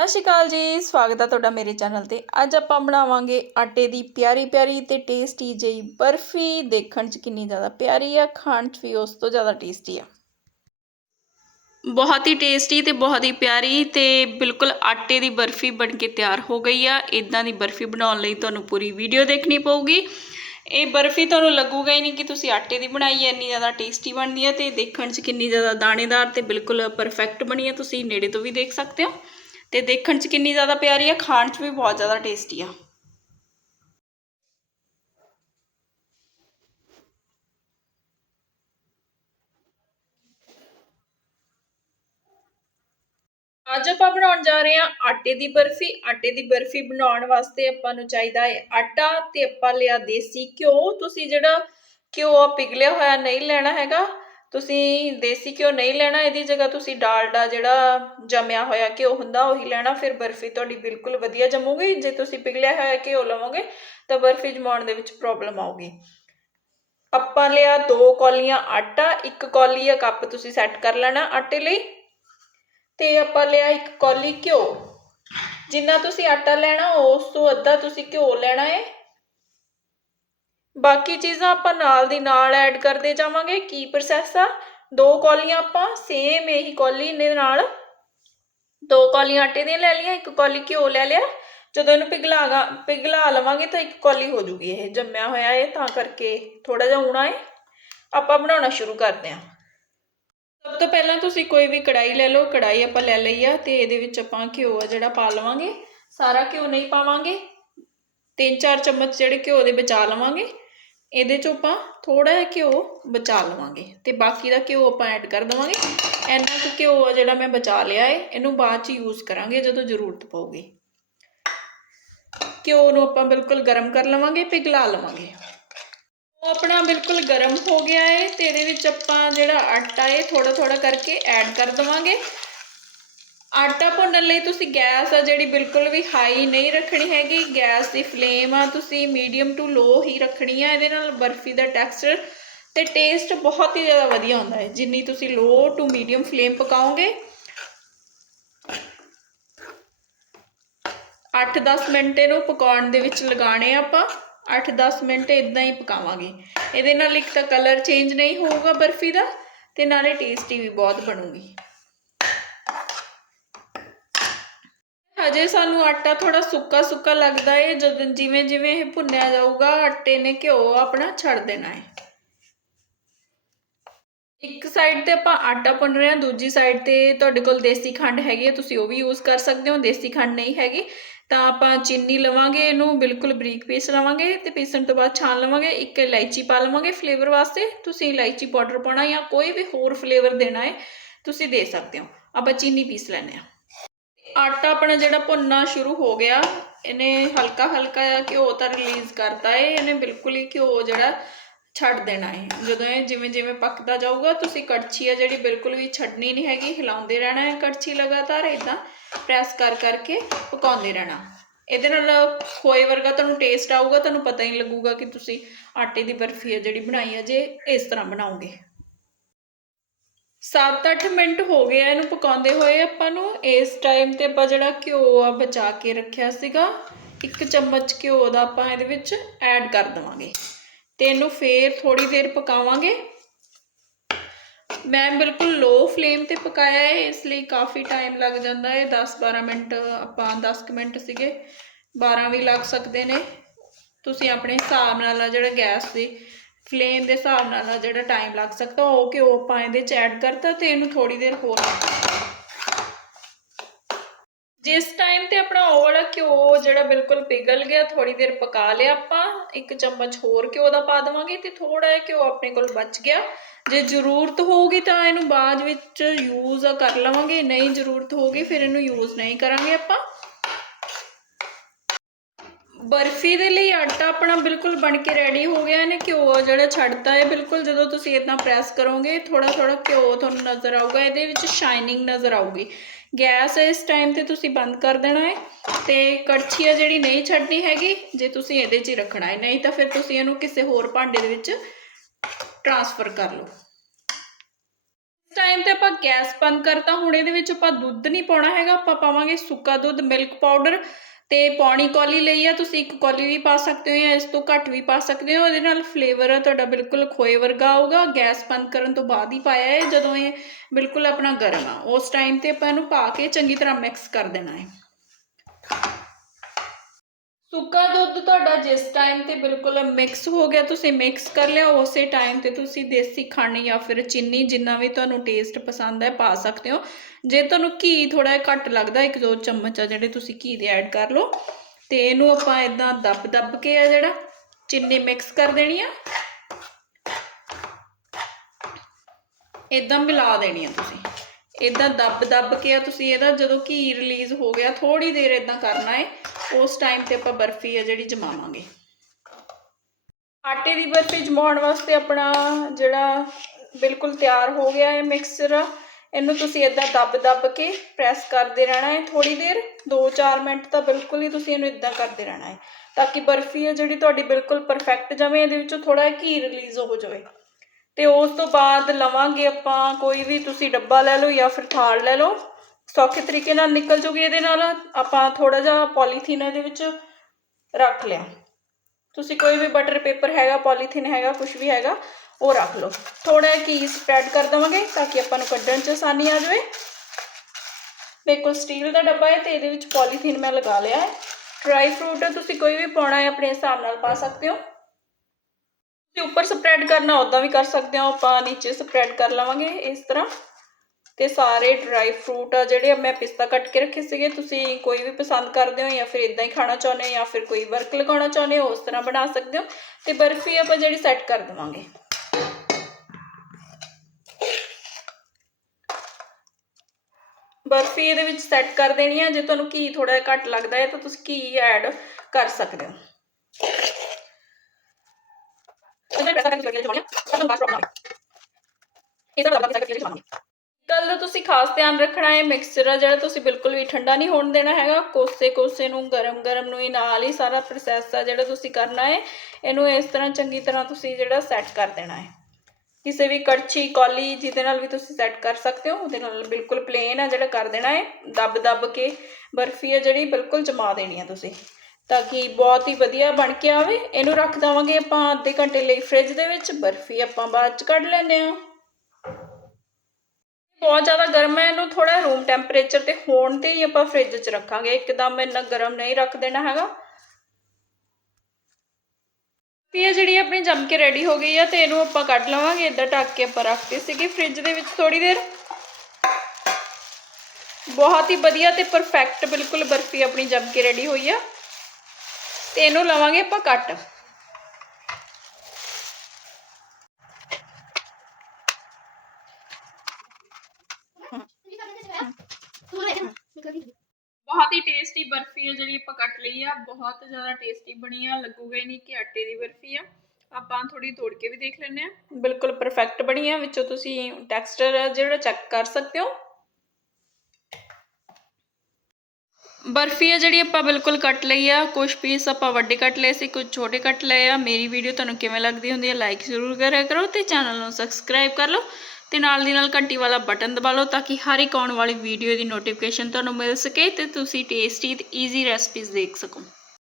ਸਤਿ ਸ਼੍ਰੀ ਅਕਾਲ ਜੀ, ਸਵਾਗਤ ਹੈ ਤੁਹਾਡਾ ਮੇਰੇ ਚੈਨਲ ਤੇ। ਅੱਜ ਆਪਾਂ ਬਣਾਵਾਂਗੇ ਆਟੇ ਦੀ ਪਿਆਰੀ ਪਿਆਰੀ ਤੇ ਟੇਸਟੀ ਜਿਹੀ ਬਰਫੀ। ਦੇਖਣ 'ਚ ਕਿੰਨੀ ਜ਼ਿਆਦਾ ਪਿਆਰੀ ਆ, ਖਾਣ 'ਚ ਵੀ ਉਸ ਤੋਂ ਜ਼ਿਆਦਾ ਟੇਸਟੀ ਆ। ਬਹੁਤ ਹੀ ਟੇਸਟੀ ਤੇ ਬਹੁਤ ਹੀ ਪਿਆਰੀ ਤੇ ਬਿਲਕੁਲ ਆਟੇ ਦੀ ਬਰਫੀ ਬਣ ਕੇ ਤਿਆਰ ਹੋ ਗਈ ਆ। ਇਦਾਂ ਦੀ ਬਰਫੀ ਬਣਾਉਣ ਲਈ ਤੁਹਾਨੂੰ ਪੂਰੀ ਵੀਡੀਓ ਦੇਖਣੀ ਪਊਗੀ। ਇਹ ਬਰਫੀ ਤੁਹਾਨੂੰ ਲੱਗੂਗਾ ਹੀ ਨਹੀਂ ਕਿ ਤੁਸੀਂ ਆਟੇ ਦੀ ਬਣਾਈ ਹੈ ਇੰਨੀ ਜ਼ਿਆਦਾ ਟੇਸਟੀ ਬਣਦੀ ਹੈ ਤੇ ਦੇਖਣ 'ਚ ਕਿੰਨੀ ਜ਼ਿਆਦਾ ਦਾਣੇਦਾਰ ਤੇ ਬਿਲਕੁਲ ਪਰਫੈਕਟ ਬਣੀ ਹੈ ਤੁਸੀਂ ਨੇੜੇ ਤੋਂ ਵੀ ਦੇਖ ਸਕਦੇ ਹੋ। ਤੇ ਦੇਖਣ 'ਚ ਕਿੰਨੀ ਜ਼ਿਆਦਾ ਪਿਆਰੀ ਆ, ਖਾਣ 'ਚ ਵੀ ਬਹੁਤ ਜ਼ਿਆਦਾ ਟੇਸਟੀ ਆ। ਅੱਜ ਆਪਾਂ ਬਣਾਉਣ ਜਾ ਰਹੇ ਹਾਂ ਆਟੇ ਦੀ ਬਰਫੀ। ਆਟੇ ਦੀ ਬਰਫੀ ਬਣਾਉਣ ਵਾਸਤੇ ਆਪਾਂ ਨੂੰ ਚਾਹੀਦਾ ਹੈ ਆਟਾ ਤੇ ਆਪਾਂ ਲਿਆ ਦੇਸੀ ਘਿਓ। ਤੁਸੀਂ ਜਿਹੜਾ ਘਿਓ ਆ, ਪਿਘਲਿਆ ਹੋਇਆ ਨਹੀਂ ਲੈਣਾ ਹੈਗਾ ਤੁਸੀਂ ਦੇਸੀ ਘਿਓ ਨਹੀਂ ਲੈਣਾ, ਇਹਦੀ ਜਗ੍ਹਾ ਤੁਸੀਂ ਡਾਲਡਾ ਜਿਹੜਾ ਜੰਮਿਆ ਹੋਇਆ ਘਿਓ ਹੁੰਦਾ, ਉਹੀ ਲੈਣਾ। ਫਿਰ ਬਰਫੀ ਤੁਹਾਡੀ ਬਿਲਕੁਲ ਵਧੀਆ ਜੰਮੂਗੀ। ਜੇ ਤੁਸੀਂ ਪਿਘਲਿਆ ਹੋਇਆ ਘਿਓ ਲਵੋਗੇ, ਤਾਂ ਬਰਫੀ ਜਮਾਉਣ ਦੇ ਵਿੱਚ ਪ੍ਰੋਬਲਮ ਆਊਗੀ। ਆਪਾਂ ਲਿਆ ਦੋ ਕੌਲੀਆਂ ਆਟਾ, ਇੱਕ ਕੌਲੀ ਆ ਕੱਪ ਤੁਸੀਂ ਸੈੱਟ ਕਰ ਲੈਣਾ ਆਟੇ ਲਈ। ਤੇ ਆਪਾਂ ਲਿਆ ਇੱਕ ਕੌਲੀ ਘਿਓ। ਜਿੰਨਾ ਤੁਸੀਂ ਆਟਾ ਲੈਣਾ, ਉਸ ਤੋਂ ਅੱਧਾ ਤੁਸੀਂ ਘਿਓ ਲੈਣਾ ਹੈ ਬਾਕੀ ਚੀਜ਼ਾਂ ਆਪਾਂ ਨਾਲ ਦੀ ਨਾਲ ਐਡ ਕਰਦੇ ਜਾਵਾਂਗੇ। ਕੀ ਪ੍ਰੋਸੈਸ ਆ? ਦੋ ਕੌਲੀਆਂ ਆਪਾਂ ਸੇਮ ਇਹੀ ਕੌਲੀ ਦੇ ਨਾਲ। ਦੋ ਕੌਲੀਆਂ ਆਟੇ ਦੀਆਂ ਲੈ ਲਈਆਂ, ਇੱਕ ਕੌਲੀ ਘਿਓ ਲੈ ਲਿਆ। ਜਦੋਂ ਇਹਨੂੰ ਪਿਘਲਾਗਾ ਪਿਘਲਾ ਲਵਾਂਗੇ ਤਾਂ ਇੱਕ ਕੌਲੀ ਹੋ ਜੂਗੀ ਇਹ। ਜੰਮਿਆ ਹੋਇਆ ਹੈ ਤਾਂ ਕਰਕੇ ਥੋੜਾ ਜਿਹਾ ਉਣਾ ਹੈ ਆਪਾਂ ਬਣਾਉਣਾ ਸ਼ੁਰੂ ਕਰਦੇ ਹਾਂ। ਸਭ ਤੋਂ ਪਹਿਲਾਂ ਤੁਸੀਂ ਕੋਈ ਵੀ ਕੜਾਈ ਲੈ ਲਓ। ਕੜਾਈ ਆਪਾਂ ਲੈ ਲਈ ਆ ਤੇ ਇਹਦੇ ਵਿੱਚ ਆਪਾਂ ਘਿਓ ਆ ਜਿਹੜਾ ਪਾ ਲਵਾਂਗੇ। ਸਾਰਾ ਘਿਓ ਨਹੀਂ ਪਾਵਾਂਗੇ। ਤਿੰਨ ਚਾਰ ਚਮਚ ਜਿਹੜੇ ਘਿਓ ਦੇ ਬਚਾ ਲਵਾਂਗੇ। ਇਹਦੇ ਚੋਂ ਆਪਾਂ ਥੋੜਾ ਜਿਹਾ ਘਿਓ ਬਚਾ ਲਵਾਂਗੇ ਤੇ ਬਾਕੀ ਦਾ ਘਿਓ ਆਪਾਂ ਐਡ ਕਰ ਦਵਾਂਗੇ। ਇੰਨਾ ਕੁ ਘਿਓ ਆ ਜਿਹੜਾ ਮੈਂ ਬਚਾ ਲਿਆ ਏ, ਇਹਨੂੰ ਬਾਅਦ ਚ ਯੂਜ਼ ਕਰਾਂਗੇ ਜਦੋਂ ਜ਼ਰੂਰਤ ਪਊਗੀ। ਘਿਓ ਨੂੰ ਆਪਾਂ ਬਿਲਕੁਲ ਗਰਮ ਕਰ ਲਵਾਂਗੇ, ਪਿਘਲਾ ਲਵਾਂਗੇ। ਉਹ ਆਪਣਾ ਬਿਲਕੁਲ ਗਰਮ ਹੋ ਗਿਆ ਏ ਤੇ ਇਹਦੇ ਵਿੱਚ ਆਪਾਂ ਜਿਹੜਾ ਆਟਾ ਏ ਥੋੜਾ ਥੋੜਾ ਕਰਕੇ ਐਡ ਕਰ ਦਵਾਂਗੇ। ਆਟਾ ਭੁੰਨਣ ਲਈ ਤੁਸੀਂ ਗੈਸ ਆ ਜਿਹੜੀ ਬਿਲਕੁਲ ਵੀ ਹਾਈ ਨਹੀਂ ਰੱਖਣੀ ਹੈਗੀ। ਗੈਸ ਦੀ ਫਲੇਮ ਆ ਤੁਸੀਂ ਮੀਡੀਅਮ ਟੂ ਲੋ ਹੀ ਰੱਖਣੀ ਆ। ਇਹਦੇ ਨਾਲ ਬਰਫੀ ਦਾ ਟੈਕਸਚਰ ਤੇ ਟੇਸਟ ਬਹੁਤ ਹੀ ਜ਼ਿਆਦਾ ਵਧੀਆ ਹੁੰਦਾ ਹੈ। ਜਿੰਨੀ ਤੁਸੀਂ ਲੋ ਟੂ ਮੀਡੀਅਮ ਫਲੇਮ ਪਕਾਓਗੇ। 8-10 ਮਿੰਟ ਇਹਨੂੰ ਪਕਾਉਣ ਦੇ ਵਿੱਚ ਲਗਾਣੇ ਆਪਾਂ। 8-10 ਮਿੰਟ ਇਦਾਂ ਹੀ ਪਕਾਵਾਂਗੇ। ਇਹਦੇ ਨਾਲ ਇੱਕ ਤਾਂ ਕਲਰ ਚੇਂਜ ਨਹੀਂ ਹੋਊਗਾ ਬਰਫੀ ਦਾ ਤੇ ਨਾਲੇ ਟੇਸਟੀ ਵੀ ਬਹੁਤ ਬਣੂਗੀ। ਹਜੇ ਸਾਨੂੰ ਆਟਾ ਥੋੜਾ ਸੁੱਕਾ ਸੁੱਕਾ ਲੱਗਦਾ ਏ, ਜਦੋਂ ਜਿਵੇਂ ਜਿਵੇਂ ਇਹ ਭੁੰਨਿਆ ਜਾਊਗਾ, ਆਟੇ ਨੇ ਘਿਓ ਆਪਣਾ ਛੱਡ ਦੇਣਾ ਹੈ ਇੱਕ ਸਾਈਡ ਤੇ ਆਪਾਂ ਆਟਾ ਭੁੰਨ ਰਹੇ ਹਾਂ, ਦੂਜੀ ਸਾਈਡ ਤੇ ਤੁਹਾਡੇ ਕੋਲ ਦੇਸੀ ਖੰਡ ਹੈਗੀ ਹੈ ਤੁਸੀਂ ਉਹ ਵੀ ਯੂਜ਼ ਕਰ ਸਕਦੇ ਹੋ, ਦੇਸੀ ਖੰਡ ਨਹੀਂ ਹੈਗੀ। ਤਾਂ ਆਪਾਂ ਚੀਨੀ ਲਵਾਂਗੇ ਇਹਨੂੰ, ਬਿਲਕੁਲ ਬਰੀਕ ਪੀਸ ਲਵਾਂਗੇ ਤੇ ਪੀਸਣ ਤੋਂ ਬਾਅਦ ਛਾਣ ਲਵਾਂਗੇ, ਇੱਕ ਇਲਾਇਚੀ ਪਾ ਲਵਾਂਗੇ ਫਲੇਵਰ ਵਾਸਤੇ। ਤੁਸੀਂ ਇਲਾਇਚੀ ਪਾਊਡਰ ਪਾਉਣਾ ਜਾਂ ਕੋਈ ਵੀ ਹੋਰ ਫਲੇਵਰ ਦੇਣਾ ਹੈ ਤੁਸੀਂ ਦੇ ਸਕਦੇ ਹੋ। ਆਪਾਂ ਚੀਨੀ ਪੀਸ ਲੈਣੇ ਆ ਆਟਾ ਆਪਣਾ ਜਿਹੜਾ ਭੁੰਨਣਾ ਸ਼ੁਰੂ ਹੋ ਗਿਆ, ਇਹਨੇ ਹਲਕਾ ਹਲਕਾ ਘਿਓ ਤਾਂ ਰਿਲੀਜ਼ ਕਰਤਾ ਏ, ਇਹਨੇ ਬਿਲਕੁਲ ਹੀ ਘਿਓ ਜਿਹੜਾ ਛੱਡ ਦੇਣਾ ਹੈ ਜਦੋਂ ਇਹ ਜਿਵੇਂ ਜਿਵੇਂ ਪੱਕਦਾ ਜਾਊਗਾ, ਤੁਸੀਂ ਕੜਛੀ ਆ ਜਿਹੜੀ ਬਿਲਕੁਲ ਵੀ ਛੱਡਣੀ ਨਹੀਂ ਹੈਗੀ, ਹਿਲਾਉਂਦੇ ਰਹਿਣਾ ਹੈ ਕੜਛੀ ਲਗਾਤਾਰ ਇਦਾਂ ਪ੍ਰੈਸ ਕਰ ਕਰਕੇ ਪਕਾਉਂਦੇ ਰਹਿਣਾ। ਇਹਦੇ ਨਾਲ ਖੋਏ ਵਰਗਾ ਤੁਹਾਨੂੰ ਟੇਸਟ ਆਊਗਾ, ਤੁਹਾਨੂੰ ਪਤਾ ਹੀ ਲੱਗੂਗਾ ਕਿ ਤੁਸੀਂ ਆਟੇ ਦੀ ਬਰਫੀ ਆ ਜਿਹੜੀ ਬਣਾਈ ਆ, ਜੇ ਇਸ ਤਰ੍ਹਾਂ ਬਣਾਓਗੇ। 7-8 ਮਿੰਟ ਹੋ ਗਏ ਆ ਇਹਨੂੰ ਪਕਾਉਂਦੇ ਹੋਏ ਆਪਾਂ ਨੂੰ। ਇਸ ਟਾਈਮ ਤੇ ਆਪਾਂ ਜਿਹੜਾ ਘਿਓ ਆ ਬਚਾ ਕੇ ਰੱਖਿਆ ਸੀਗਾ, ਇੱਕ ਚਮਚ ਘਿਓ ਦਾ ਆਪਾਂ ਇਹਦੇ ਵਿੱਚ ਐਡ ਕਰ ਦਵਾਂਗੇ। ਤੇ ਇਹਨੂੰ ਫੇਰ ਥੋੜੀ ਦੇਰ ਪਕਾਵਾਂਗੇ। ਮੈਂ ਬਿਲਕੁਲ ਲੋ ਫਲੇਮ ਤੇ ਪਕਾਇਆ ਹੈ, ਇਸ ਲਈ ਕਾਫੀ ਟਾਈਮ ਲੱਗ ਜਾਂਦਾ ਹੈ। 10-12 ਮਿੰਟ, ਆਪਾਂ 10 ਮਿੰਟ ਸੀਗੇ 12 ਵੀ ਲੱਗ ਸਕਦੇ ਨੇ। ਤੁਸੀਂ ਆਪਣੇ ਹਿਸਾਬ ਨਾਲ ਆ ਜਿਹੜਾ ਗੈਸ ਦੀ ਫਲੇਮ ਦੇ ਹਿਸਾਬ ਨਾਲ ਜਿਹੜਾ ਟਾਈਮ ਲੱਗ ਸਕਦਾ, ਉਹ ਕਿ ਉਹ ਆਪਾਂ ਇਹਦੇ ਚ ਐਡ ਕਰਤਾ ਤੇ ਇਹਨੂੰ ਥੋੜੀ ਦੇਰ ਹੋਰ ਜਿਸ ਟਾਈਮ ਤੇ ਆਪਣਾ ਉਹ ਵਾਲਾ ਘਿਓ ਜਿਹੜਾ ਬਿਲਕੁਲ ਪਿਘਲ ਗਿਆ ਥੋੜੀ ਦੇਰ ਪਕਾ ਲਿਆ ਆਪਾਂ, ਇੱਕ ਚਮਚ ਹੋਰ ਘਿਓ ਦਾ ਪਾ ਦੇਵਾਂਗੇ ਤੇ ਥੋੜਾ ਜਿਹਾ ਘਿਓ ਆਪਣੇ ਕੋਲ ਬਚ ਗਿਆ। ਜੇ ਜ਼ਰੂਰਤ ਹੋਊਗੀ ਤਾਂ ਇਹਨੂੰ ਬਾਅਦ ਵਿੱਚ ਯੂਜ਼ ਕਰ ਲਵਾਂਗੇ, ਨਹੀਂ ਜ਼ਰੂਰਤ ਹੋਊਗੀ ਫਿਰ ਇਹਨੂੰ ਯੂਜ਼ ਨਹੀਂ ਕਰਾਂਗੇ ਆਪਾਂ। ਬਰਫੀ ਦੇ ਲਈ ਆਟਾ ਆਪਣਾ ਬਿਲਕੁਲ ਬਣ ਕੇ ਰੈਡੀ ਹੋ ਗਿਆ ਇਹਨੇ ਘਿਓ ਜਿਹੜਾ ਛੱਡਤਾ ਹੈ ਬਿਲਕੁਲ ਜਦੋਂ ਤੁਸੀਂ ਇਦਾਂ ਪ੍ਰੈਸ ਕਰੋਗੇ ਥੋੜਾ ਥੋੜਾ ਘਿਓ ਤੁਹਾਨੂੰ ਨਜ਼ਰ ਆਊਗਾ, ਇਹਦੇ ਵਿੱਚ ਸ਼ਾਈਨਿੰਗ ਨਜ਼ਰ ਆਊਗੀ। ਗੈਸ ਇਸ ਟਾਈਮ ਤੇ ਤੁਸੀਂ ਬੰਦ ਕਰ ਦੇਣਾ ਹੈ ਤੇ ਕੜਛੀ ਆ ਜਿਹੜੀ ਨਹੀਂ ਛੱਡਣੀ ਹੈਗੀ, ਜੇ ਤੁਸੀਂ ਇਹਦੇ 'ਚ ਹੀ ਰੱਖਣਾ ਹੈ, ਨਹੀਂ ਤਾਂ ਫਿਰ ਤੁਸੀਂ ਇਹਨੂੰ ਕਿਸੇ ਹੋਰ ਭਾਂਡੇ ਦੇ ਵਿੱਚ ਟ੍ਰਾਂਸਫਰ ਕਰ ਲਓ। ਇਸ ਟਾਈਮ ਤੇ ਆਪਾਂ ਗੈਸ ਬੰਦ ਕਰਤਾ, ਹੁਣ ਇਹਦੇ ਵਿੱਚ ਆਪਾਂ ਦੁੱਧ ਨਹੀਂ ਪਾਉਣਾ ਹੈਗਾ, ਆਪਾਂ ਪਾਵਾਂਗੇ ਸੁੱਕਾ ਦੁੱਧ ਮਿਲਕ ਪਾਊਡਰ ਤੇ ਪੌਣੀ ਕੌਲੀ ਲਈ ਆ, ਤੁਸੀਂ ਇੱਕ ਕੌਲੀ ਵੀ ਪਾ ਸਕਦੇ ਹੋ ਜਾਂ ਇਸ ਤੋਂ ਘੱਟ ਵੀ ਪਾ ਸਕਦੇ ਹੋ। ਇਹਦੇ ਨਾਲ ਫਲੇਵਰ ਤੁਹਾਡਾ ਬਿਲਕੁਲ ਖੋਏ ਵਰਗਾ ਆਊਗਾ। ਗੈਸ ਬੰਦ ਕਰਨ ਤੋਂ ਬਾਅਦ ਹੀ ਪਾਇਆ ਹੈ ਜਦੋਂ ਇਹ ਬਿਲਕੁਲ ਆਪਣਾ ਗਰਮ ਆ। ਉਸ ਟਾਈਮ ਤੇ ਆਪਾਂ ਇਹਨੂੰ ਪਾ ਕੇ ਚੰਗੀ ਤਰ੍ਹਾਂ ਮਿਕਸ ਕਰ ਦੇਣਾ ਹੈ। ਸੁੱਕਾ ਦੁੱਧ ਤੁਹਾਡਾ ਜਿਸ ਟਾਈਮ ਤੇ ਬਿਲਕੁਲ ਮਿਕਸ ਹੋ ਗਿਆ, ਤੁਸੀਂ ਮਿਕਸ ਕਰ ਲਿਆ, ਉਸੇ ਟਾਈਮ ਤੇ ਤੁਸੀਂ ਦੇਸੀ ਖੰਡ ਜਾਂ ਫਿਰ ਚੀਨੀ ਜਿੰਨਾ ਵੀ ਤੁਹਾਨੂੰ ਟੇਸਟ ਪਸੰਦ ਹੈ ਪਾ ਸਕਦੇ ਹੋ। ਜੇ ਤੁਹਾਨੂੰ ਘੀ ਥੋੜਾ ਜਿਹਾ ਘੱਟ ਲੱਗਦਾ, ਇੱਕ ਦੋ ਚਮਚ ਆ ਜਿਹੜੇ ਤੁਸੀਂ ਘੀ ਦੇ ਐਡ ਕਰ ਲਓ, ਤੇ ਇਹਨੂੰ ਆਪਾਂ ਇਦਾਂ ਦੱਬ ਦੱਬ ਕੇ ਆ ਜਿਹੜਾ, ਚੀਨੀ ਮਿਕਸ ਕਰ ਦੇਣੀ ਆ। ਇਦਾਂ ਮਿਲਾ ਦੇਣੀ ਆ ਤੁਸੀਂ। ਇਦਾਂ ਦੱਬ ਦੱਬ ਕੇ ਆ ਤੁਸੀਂ ਇਹਦਾ, ਜਦੋਂ ਘੀ ਰਿਲੀਜ਼ ਹੋ ਗਿਆ ਥੋੜੀ ਦੇਰ ਇਦਾਂ ਕਰਨਾ ਹੈ ਉਸ ਟਾਈਮ ਤੇ ਆਪਾਂ ਬਰਫੀ ਆ ਜਿਹੜੀ ਜਮਾਵਾਂਗੇ। ਆਟੇ ਦੀ ਬਰਫੀ ਜਮਾਉਣ ਵਾਸਤੇ ਆਪਣਾ ਜਿਹੜਾ ਬਿਲਕੁਲ ਤਿਆਰ ਹੋ ਗਿਆ ਹੈ ਮਿਕਸਚਰ ਇਹਨੂੰ ਤੁਸੀਂ ਇਦਾਂ ਦੱਬ ਦੱਬ ਕੇ ਪ੍ਰੈਸ ਕਰਦੇ ਰਹਿਣਾ ਹੈ ਥੋੜੀ ਦੇਰ 2-4 ਮਿੰਟ ਤਾਂ ਬਿਲਕੁਲ ਹੀ ਤੁਸੀਂ ਇਹਨੂੰ ਇਦਾਂ ਕਰਦੇ ਰਹਿਣਾ ਹੈ, ਤਾਂ ਕਿ ਬਰਫੀ ਹੈ ਜਿਹੜੀ ਤੁਹਾਡੀ ਬਿਲਕੁਲ ਪਰਫੈਕਟ ਜਾਵੇ ਇਹਦੇ ਵਿੱਚੋਂ ਥੋੜਾ ਘੀ ਰਿਲੀਜ਼ ਹੋ ਜਾਵੇ। ਤੇ ਉਸ ਤੋਂ ਬਾਅਦ ਲਵਾਂਗੇ ਆਪਾਂ ਕੋਈ ਵੀ ਤੁਸੀਂ ਡੱਬਾ ਲੈ ਲਓ ਜਾਂ ਫਿਰ ਥਾਲ ਲੈ ਲਓ, ਸੌਖੇ ਤਰੀਕੇ ਨਾਲ ਨਿਕਲ ਜੂਗੀ ਇਹਦੇ ਨਾਲ, ਆਪਾਂ ਥੋੜਾ ਜਿਹਾ ਪੋਲੀਥੀਨ ਇਹਦੇ ਵਿੱਚ ਰੱਖ ਲਿਆ। ਤੁਸੀਂ ਕੋਈ ਵੀ ਬਟਰ ਪੇਪਰ ਹੈਗਾ ਪੋਲੀਥੀਨ ਹੈਗਾ ਕੁਝ ਵੀ ਹੈਗਾ ਉਹ ਰੱਖ ਲਓ। ਥੋੜਾ ਜਿਹਾ ਕੀ ਸਪਰੈਡ ਕਰ ਦਵਾਂਗੇ ਤਾਂ ਕਿ ਆਪਾਂ ਨੂੰ ਕੱਢਣ 'ਚ ਆਸਾਨੀ ਆ ਜਾਵੇ। ਮੇਰੇ ਕੋਲ ਸਟੀਲ ਦਾ ਡੱਬਾ ਹੈ ਤੇ ਇਹਦੇ ਵਿੱਚ ਪੋਲੀਥੀਨ ਮੈਂ ਲਗਾ ਲਿਆ ਹੈ। ਡਰਾਈ ਫਰੂਟ ਤੁਸੀਂ ਕੋਈ ਵੀ ਪਾਉਣਾ ਹੈ ਆਪਣੇ ਹਿਸਾਬ ਨਾਲ ਪਾ ਸਕਦੇ ਹੋ। ਤੁਸੀਂ ਉੱਪਰ ਸਪਰੈਡ ਕਰਨਾ ਉਦਾਂ ਵੀ ਕਰ ਸਕਦੇ ਹੋ, ਆਪਾਂ ਨੀਚੇ ਸਪਰੈਡ ਕਰ ਲਵਾਂਗੇ ਇਸ ਤਰ੍ਹਾਂ। ਤੇ ਸਾਰੇ ਡਰਾਈ ਫਰੂਟ ਆ ਜਿਹੜੇ ਮੈਂ ਪਿਸਤਾ ਕੱਟ ਕੇ ਰੱਖੇ ਸੀਗੇ, ਤੁਸੀਂ ਕੋਈ ਵੀ ਪਸੰਦ ਕਰਦੇ ਹੋ ਜਾਂ ਫਿਰ ਇਦਾਂ ਹੀ ਖਾਣਾ ਚਾਹੁੰਦੇ ਹੋ ਜਾਂ ਫਿਰ ਕੋਈ ਵਰਕ ਲਗਾਉਣਾ ਚਾਹੁੰਦੇ ਹੋ, ਉਸ ਤਰ੍ਹਾਂ ਬਣਾ ਸਕਦੇ ਹੋ। ਤੇ ਬਰਫੀ ਆਪਾਂ ਜਿਹੜੀ ਸੈੱਟ ਕਰ ਦੇਵਾਂਗੇ। ਬਰਫੀ ਇਹਦੇ ਵਿੱਚ ਸੈੱਟ ਕਰ ਦੇਣੀ ਹੈ ਜੇ ਤੁਹਾਨੂੰ ਘੀ ਥੋੜਾ ਜਿਹਾ ਘੱਟ ਲੱਗਦਾ ਹੈ ਤਾਂ ਤੁਸੀਂ ਘੀ ਐਡ ਕਰ ਸਕਦੇ ਹੋ। ਇਹਦੇ ਪੈਸਾ ਕਰਕੇ ਲੱਗਿਆ ਜਮਾਉਣੀ ਤੁਹਾਨੂੰ ਬਾਅਦ ਪ੍ਰੋਬਲਮ ਇਹ ਤਾਂ ਲੱਗਾ ਕਿ ਜਮਾਉਣੀ ਗੱਲ ਦਾ ਤੁਸੀਂ ਖਾਸ ਧਿਆਨ ਰੱਖਣਾ ਹੈ ਮਿਕਸਚਰ ਆ ਜਿਹੜਾ ਤੁਸੀਂ ਬਿਲਕੁਲ ਵੀ ਠੰਡਾ ਨਹੀਂ ਹੋਣ ਦੇਣਾ ਹੈਗਾ। ਕੋਸੇ ਕੋਸੇ ਨੂੰ ਗਰਮ ਗਰਮ ਨੂੰ ਹੀ ਨਾਲ ਹੀ ਸਾਰਾ ਪ੍ਰੋਸੈਸ ਆ ਜਿਹੜਾ ਤੁਸੀਂ ਕਰਨਾ ਹੈ। ਇਹਨੂੰ ਇਸ ਤਰ੍ਹਾਂ ਚੰਗੀ ਤਰ੍ਹਾਂ ਤੁਸੀਂ ਜਿਹੜਾ ਸੈੱਟ ਕਰ ਦੇਣਾ ਹੈ। ਕਿਸੇ ਵੀ ਕੜਛੀ, ਕੌਲੀ ਜਿਹਦੇ ਨਾਲ ਵੀ ਤੁਸੀਂ ਸੈੱਟ ਕਰ ਸਕਦੇ ਹੋ, ਉਹਦੇ ਨਾਲ ਬਿਲਕੁਲ ਪਲੇਨ ਆ ਜਿਹੜਾ ਕਰ ਦੇਣਾ ਹੈ, ਦੱਬ ਦੱਬ ਕੇ ਬਰਫੀ ਆ ਜਿਹੜੀ ਬਿਲਕੁਲ ਜਮਾ ਦੇਣੀ ਆ ਤੁਸੀਂ। ਤਾਂ ਕਿ ਬਹੁਤ ਹੀ ਵਧੀਆ ਬਣ ਕੇ ਆਵੇ, ਇਹਨੂੰ ਰੱਖ ਦਵਾਂਗੇ ਆਪਾਂ ਅੱਧੇ ਘੰਟੇ ਲਈ ਫ੍ਰਿਜ ਦੇ ਵਿੱਚ, ਬਰਫੀ ਆਪਾਂ ਬਾਅਦ ਚ ਕੱਢ ਲੈਂਦੇ ਆ ਬਹੁਤ ਜ਼ਿਆਦਾ ਗਰਮ ਹੈ, ਇਹਨੂੰ ਥੋੜਾ ਰੂਮ ਟੈਂਪਰੇਚਰ ਤੇ ਹੋਣ ਤੇ ਹੀ ਆਪਾਂ ਫ੍ਰਿਜ 'ਚ ਰੱਖਾਂਗੇ, ਇੱਕਦਮ ਇੰਨਾ ਗਰਮ ਨਹੀਂ ਰੱਖ ਦੇਣਾ ਹੈਗਾ। ਵੀ ਇਹ ਜਿਹੜੀ ਆਪਣੀ ਜੰਮ ਕੇ ਰੈਡੀ ਹੋ ਗਈ ਆ ਤੇ ਇਹਨੂੰ ਆਪਾਂ ਕੱਢ ਲਵਾਂਗੇ। ਇੱਧਰ ਢੱਕ ਕੇ ਆਪਾਂ ਰੱਖਦੇ ਸੀਗੇ ਫ੍ਰਿਜ ਦੇ ਵਿੱਚ ਥੋੜੀ ਦੇਰ। ਬਹੁਤ ਹੀ ਵਧੀਆ ਤੇ ਪਰਫੈਕਟ ਬਿਲਕੁਲ ਬਰਫੀ ਆਪਣੀ ਜੰਮ ਕੇ ਰੈਡੀ ਹੋਈ ਆ। ਤੇ ਇਹਨੂੰ ਲਵਾਂਗੇ ਆਪਾਂ ਕੱਟ। ਬਹੁਤ ਹੀ ਟੇਸਟੀ ਬਰਫੀ ਹੈ ਜਿਹੜੀ ਆਪਾਂ ਕੱਟ ਲਈ ਆ। ਬਹੁਤ ਜ਼ਿਆਦਾ ਟੇਸਟੀ ਬਣੀ ਆ। ਲੱਗੂਗਾ ਹੀ ਨਹੀਂ ਕਿ ਆਟੇ ਦੀ ਬਰਫੀ ਆ। ਆਪਾਂ ਥੋੜੀ ਤੋੜ ਕੇ ਵੀ ਦੇਖ ਲੈਂਦੇ ਆ ਬਿਲਕੁਲ ਪਰਫੈਕਟ ਬਣੀ ਆ। ਵਿੱਚੋਂ ਤੁਸੀਂ ਟੈਕਸਚਰ ਜਿਹੜਾ ਚੈੱਕ ਕਰ ਸਕਦੇ ਹੋ। ਬਰਫੀ ਆ ਜਿਹੜੀ ਆਪਾਂ ਬਿਲਕੁਲ ਕੱਟ ਲਈ ਆ। ਕੁਝ ਪੀਸ ਆਪਾਂ ਵੱਡੇ ਕੱਟ ਲਏ ਸੀ ਕੁਝ ਛੋਟੇ ਕੱਟ ਲਏ ਆ। ਮੇਰੀ ਵੀਡੀਓ ਤੁਹਾਨੂੰ ਕਿਵੇਂ ਲੱਗਦੀ ਹੁੰਦੀ ਹੈ ਲਾਈਕ ਜ਼ਰੂਰ ਕਰਿਆ ਕਰੋ ਤੇ ਚੈਨਲ ਨੂੰ ਸਬਸਕ੍ਰਾਈਬ ਕਰ ਲਓ। ਤੇ ਨਾਲ ਦੀ ਨਾਲ ਘੰਟੀ ਵਾਲਾ ਬਟਨ ਦਬਾ ਲਓ ਤਾਂ ਕਿ ਹਰ ਇੱਕ ਆਉਣ ਵਾਲੀ ਵੀਡੀਓ ਦੀ ਨੋਟੀਫਿਕੇਸ਼ਨ ਤੁਹਾਨੂੰ ਮਿਲ ਸਕੇ ਤੇ ਤੁਸੀਂ ਟੇਸਟੀ ਤੇ ਈਜ਼ੀ ਰੈਸਪੀਜ਼ ਦੇਖ ਸਕੋ।